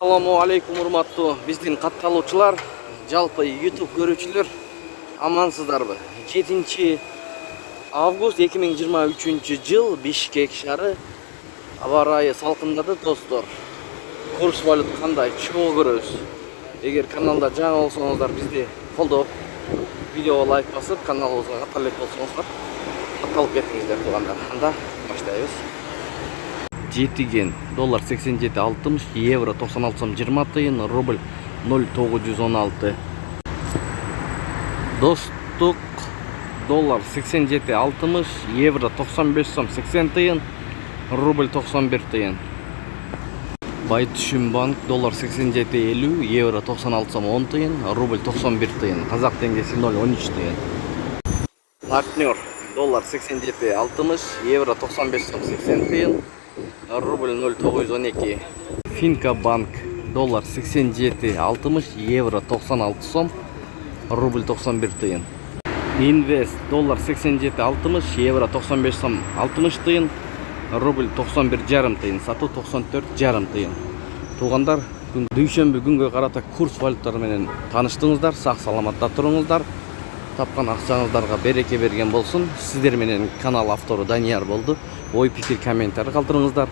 Assalamu алейкум, урматтуу биздин катталуучулар, жалпы YouTube көрүүчүлөр, амансыздарбы? 7 август 2023 жыл Бишкек шаары. Аба ырайы салкындады, достор. Курс валют кандай? Чогуу көрөбүз. Эгер каналда жаңы болсоңуздар, бизди колдоп, видеого лайк басып, каналыбызга катталып элек болсоңуздар, катталып кетиңиздер туугандар. Анда баштайбыз. Жетиген доллар 87.60, евро 96 сом 20 тыйын, рубль 0,916. Достук доллар 87.60, евро 95 сом 80 тыйын, рубль 91 тыйын. Байтүшүм банк доллар 87.50, евро 96 сом 10 тыйын, рубль 91 тыйын, казак теңгеси 0,13 тыйын. Партнер доллар 87.60, евро 95 сом 80 тыйын, рубль 0,912. Финка банк доллар 87.60, евро 96 сом, рубль 91 тыйын. Инвест доллар 87.60, евро 95 сом 60 тыйын, рубль 91,5 тыйын, сатуу 94,5 тыйын. Туугандар, дүйшөмбү күнгө карата курс валюталар менен тааныштыңыздар, сак саламатта туруңуздар. Тапкан акчаңыздарга береке берген болсун. Сиздер менен канал автору Данияр болду. Ой, пикир, комментарий калтырыңыздар.